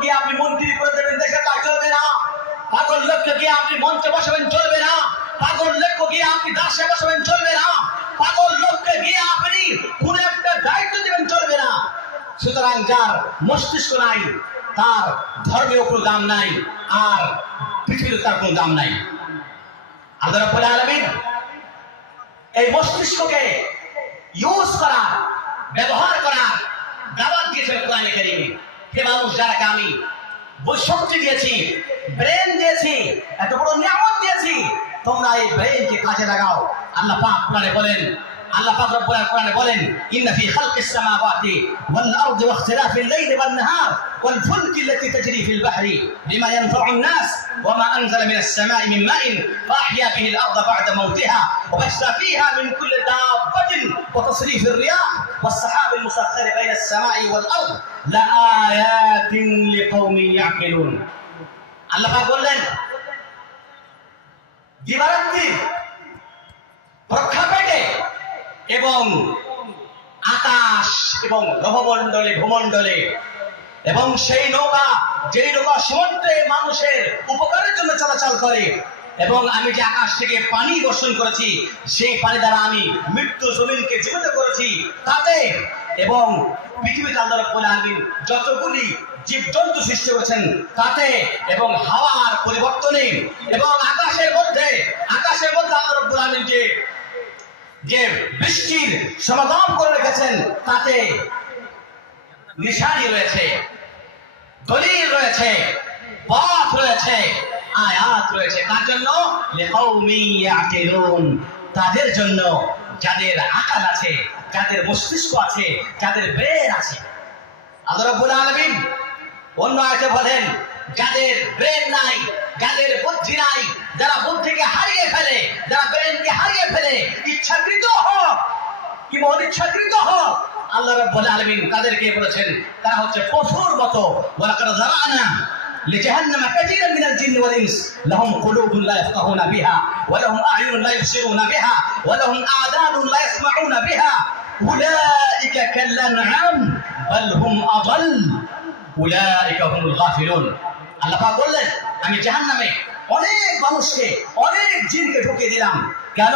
গিয়ে আপনি মন্ত্রী করে দেবেন, দেশে তা চলবে না। পাগল লোককে গিয়ে আপনি মঞ্চে বসাবেন, চলবে না। পাগল লোককে গিয়ে আপনি দাসে বসাবেন, চলবে না। পাগল লোককে গিয়ে আপনি কোন একটা দায়িত্ব দিবেন, চলবে না। সুতরাং যার মস্তিষ্ক নাই, তার ধর্মেও কোনো দাম নাই, আর পৃথিবীতে তার কোনো দাম নাই। আল্লাহ রাব্বুল আলামিন এই মস্তিষ্ককে ইউজ করা ব্যবহার করা দাওয়াত দিয়েছেন কোরআনে কারিমে। হে মানুষ যারাকে আমি শক্তি দিয়েছি ব্রেন দিয়েছি এত বড় নিয়ামত দিয়েছি তোমরা এই ব্রেনকে কাজে লাগাও আল্লাহ পাক কোরআনে বলেন আল্লাহ পাক রব্বুল আলামিন কোরআনে বলেন ইন্না ফি খালকিস সামাওয়াতি ওয়াল আরদি ওয়া ইখতিলাফিল লাইলি ওয়ান নাহার ওয়াল ফুলকি التي تجري في البحر بما ينفع الناس وما أنزل من السماء من ماء فأحيا به الأرض بعد موتها وبث فيها من كل دابة وتصريف الرياح والسحاب المسخر بين السماء والأرض لآيات لقوم يعقلون আল্লাহ পাক বললেন দিবারাত্রি প্রেক্ষাপটে এবং আকাশ এবং গ্রহমণ্ডলে ভূমণ্ডলে এবং সেই নৌকা যেই নৌকা সমুদ্রে মানুষের উপকারের জন্য চলাচল করে এবং আমি যে আকাশ থেকে পানি বর্ষণ করেছি, সেই পানি দ্বারা আমি মৃত্যু জমিনকে জীবিত করেছি। তাতে এবং পৃথিবীতে আল্লাহ রাব্বুল আলামিন যতগুলি জীবজন্তু সৃষ্টি করেছেন, তাতে এবং হাওয়ার পরিবর্তনে এবং আকাশের মধ্যে আকাশের মধ্যে আল্লাহ রাব্বুল আলামিন যে যে বৃষ্টির সমাগম করে রেখেছেন, তাতে নিশানি রয়েছে, দলিল রয়েছে, পথ রয়েছে। আয়াত রয়েছে। কার জন্য? তাদের জন্য যাদের আকাল আছে, যাদের মস্তিষ্ক আছে, যাদের ব্রেন আছে। আল্লাহ রাব্বুল অন্য আয়াতে বলেন, যাদের ব্রেন নাই, যাদের বুদ্ধি নাই, যারা বুদ্ধিকে হারিয়ে ফেলে, যারা ব্রেনকে হারিয়ে ফেলে, ইচ্ছাকৃত হোক কিংবা অনিচ্ছাকৃত হোক, আল্লাহ রাব্বুল আলামিন তাদেরকে বলেছেন, তারা হচ্ছে পশুর মতো। ওয়ালাকাদ যারানা لجهنم كثيرا من الجن والانس لهم قلوب لا يفقهون بها ولهم اعين لا يبصرون بها ولهم اذان لا يسمعون بها اولئك كالانعام بل هم اضل اولئك هم الغافلون আল্লাহ পাক বললেন আমি জাহান্নামে অনেক মানুষকে অনেক জিনকে ঢুকিয়ে দিলাম কেন?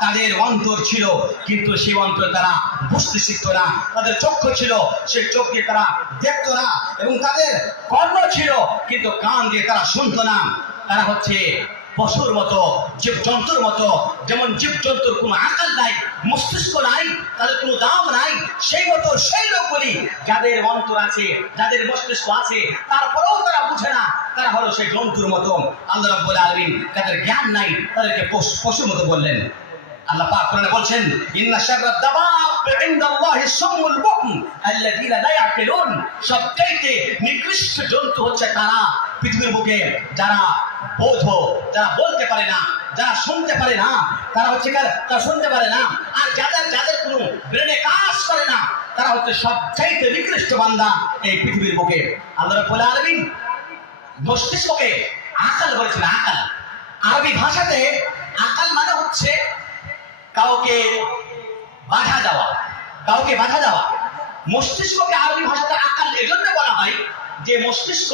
তাদের অন্তর ছিল, কিন্তু সেই অন্তর তারা বুঝতে শিখতো না। তাদের চক্ষু ছিল, সেই চোখ দিয়ে তারা দেখত না। এবং তাদের কর্ণ ছিল, কিন্তু কান দিয়ে তারা শুনত না। তারা হচ্ছে পশুর মতো, জীবজন্তুর মতো। যেমন জীবজন্তুর কোনো আকাল নাই, মস্তিষ্ক নাই, তাদের কোনো দাম নাই, সেই মতো সেই লোকগুলি যাদের অন্তর আছে, যাদের মস্তিষ্ক আছে, তারপরেও তারা বুঝে না তারা হলো সেই জন্তুর মতো আল্লাহ রাব্বুল আলামিন তাদের জ্ঞান নাই, তাদেরকে পশু- পশুর মতো বললেন। আল্লাহ পাক কোরআনে বলছেন, ইন্না শাররাদ দাবাব ইনদাল্লাহি সামুল বুকম আল্লাযীনা লা ইয়াকিলুন। সবচাইতে নিকৃষ্ট জন্তু হচ্ছে তারা পৃথিবীর বুকে। যারা বোধ, যারা বলতে পারে না, যারা শুনতে পারে না, তারা হচ্ছে তারা শুনতে পারে না। আর যাদের যাদের কোনো ব্রেনে কাজ করে না, তারা হচ্ছে সবচাইতে নিকৃষ্ট বান্দা এই পৃথিবীর বুকে। আল্লাহ রাব্বুল আলামিন মস্তিষ্ককে আকাল বলেছেন, আকাল। আরবি ভাষাতে আকাল মানে হচ্ছে কাউকে বাধা দেওয়া, কাউকে বাধা দেওয়া। মস্তিষ্ককে আরবি ভাষাতে আকাল এজন্য বলা হয় যে মস্তিষ্ক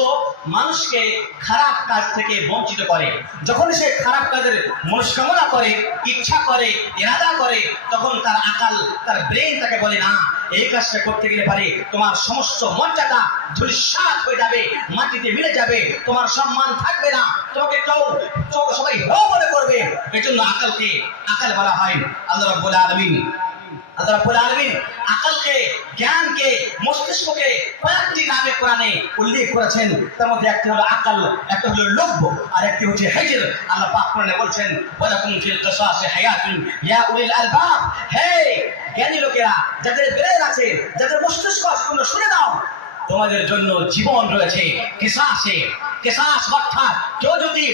মানুষকে খারাপ কাজ থেকে বঞ্চিত করে। যখন সে খারাপ কাজের মনস্কামনা করে, ইচ্ছা করে, ইরাদা করে, তখন তার আকাল, তার ব্রেন তাকে বলে, না, এই কাজটা করতে গেলে পারে তোমার সমস্ত মর্যাদা ধূলিসাৎ হয়ে যাবে, মাটিতে মিলে যাবে, তোমার সম্মান থাকবে না, তোমাকে কেউ সবাই হেও মনে করবে। এই জন্য আকালকে আকাল বলা হয়। আল্লাহ রাব্বুল আলামিন, আল্লাহ রাব্বুল আলামিন আকালকে, জ্ঞানকে, মস্তিষ্ককে কয়েকটি নামে কোরআনে উল্লেখ করেছেন, তার মধ্যে একটি হলো আকাল, একটা হলো লভ্য, আর একটি হচ্ছে আল্লাহ পাক কোরআনে বলছেন, ওয়ালাকুম ফিল হায়াতুন ইয়া উলিল আলবাব। হে জ্ঞানী লোকেরা, যাদের ব্রেন আছে, যাদের মস্তিষ্ক শুনে দাও তোমাদের জন্য জীবন রয়েছে কিসাসে। কিসাস অর্থাৎ কেউ যদি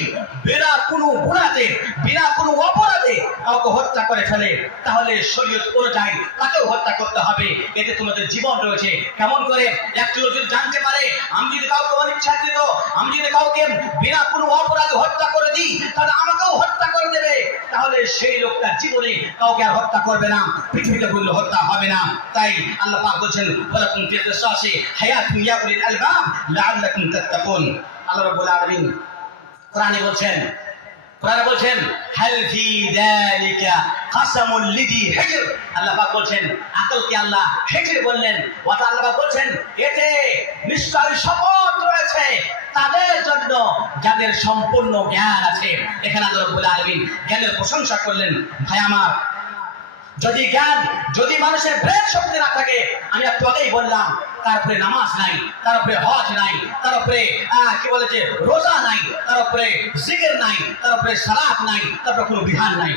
বিনা কোনো গুণাতে বিনা কোনো অপরাধে কাউকে হত্যা করে ফেলে, তাহলে শরীয়ত অনুযায়ী তাকেও হত্যা করতে হবে। এতে তোমাদের জীবন রয়েছে। কেমন করে একটি লোক জানতে পারে, আমি যদি কাউকে অনিচ্ছাকৃত, আমি যদি কাউকে বিনা কোনো অপরাধে হত্যা করে দিই, তাহলে আমাকেও হত্যা করে দেবে। তাহলে সেই লোকটা জীবনে কাউকে আর হত্যা করবে না। পৃথিবীতে কোনো হত্যা হবে না। তাই আল্লাহ পাক বলছেন, ওয়ালাকুম ফি কিসাসি হায়াতুন ইয়া উলিল আলবাব লাআল্লাকুম তাত্তাকুন। আল্লাহ রাব্বুল আলামিন কোরআনে বলছেন কোরআনে বলছেন হাল ফি দালিকা কাসামুল লিদি হিজর আল্লাহ পাক বলছেন, আকলকে আল্লাহ হিজর বললেন। ওয়া আল্লাহ পাক বলছেন, এতে নিশ্চয় শপথ রয়েছে। তাদের জন্য যাদের সম্পূর্ণ জ্ঞান আছে, এখানে আল্লাহ রাব্বুল আলামিন জ্ঞানের প্রশংসা করলেন। ভাই আমার যদি জ্ঞান, যদি মানুষের ব্রেন শক্তি না থাকে, আমি একটু বললাম, তার উপরে নামাজ নাই, তার উপরে হজ নাই, তার উপরে কি বলেছে রোজা নাই, তার উপরে জিকির নাই, তার উপরে সালাত নাই তারপরে কোনো বিধান নাই।